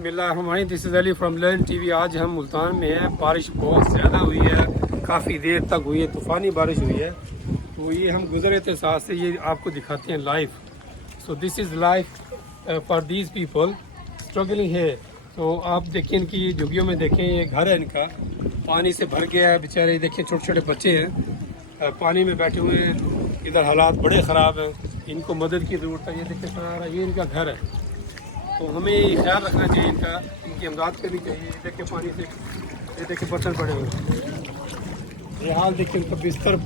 बिस्मिल्लाहिर्रहमानिर्रहीम, this is Ali from learn TV. आज हम मुल्तान में हैं। बारिश बहुत ज़्यादा हुई है, काफ़ी देर तक हुई है, तूफ़ानी बारिश हुई है। तो ये हम गुजरे थे साथ से, ये आपको दिखाते हैं live. So this is life for these people struggling है। तो आप देखिए इनकी झुग्गियों में, देखें ये घर है इनका, पानी से भर गया है। बेचारे देखिए छोटे छोटे बच्चे हैं, पानी में बैठे हुए हैं। इधर हालात बड़े ख़राब हैं, इनको मदद की ज़रूरत है। ये देखिए सारा ये इनका घर है, तो हमें ख्याल रखना चाहिए इनका, इनकी इमदाद करनी चाहिए। ये देखिए पानी से, ये देखिए बर्तन पड़े हुए हैं, ये हाल देखिए इनका बिस्तर।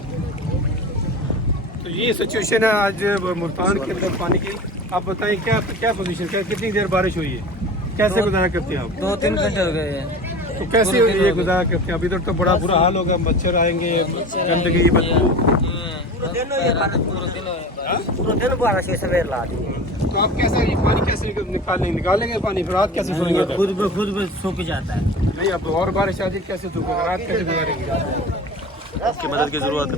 तो ये सिचुएशन है आज मुल्तान के अंदर पानी की। आप बताएं क्या क्या पोजीशन, क्या कितनी देर बारिश हुई है, कैसे गुजारा करते हैं आप? 2-3 घंटे हो गए हैं। तो कैसे ये गुजारा करते हैं? अभी तक तो बड़ा बुरा हाल होगा, मच्छर आएंगे, गंदगी, बदबू। पूरा दिन बारिश है, सवेर ला दी। तो आप कैसे ये पानी कैसे निकालेंगे पानी, फिर रात कैसे सोएंगे? खुद भी सूख जाता है। नहीं, अब और बारिश आ जाए कैसे सूखेगा, रात कैसे गुजारेंगे? आपकी मदद की जरूरत है।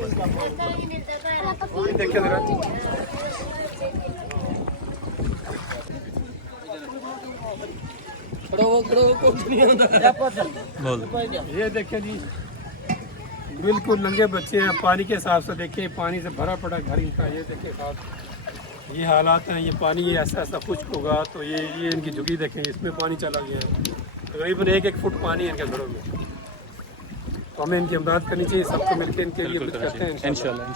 देखिए जरा, ये देखिए जी, बिल्कुल नंगे बच्चे हैं। पानी के हिसाब से देखिए, पानी से भरा पड़ा घर इनका। ये देखिए साहब, ये हालात हैं। ये पानी ये ऐसा ऐसा खुश्क होगा तो ये इनकी झुग्गी देखें, इसमें पानी चला गया है। तकरीबन 1-1 फुट पानी है इनके घरों में। तो हमें इनकी इमदाद करनी चाहिए, सबको मिलकर इनके लिए कुछ करते हैं इंशाल्लाह।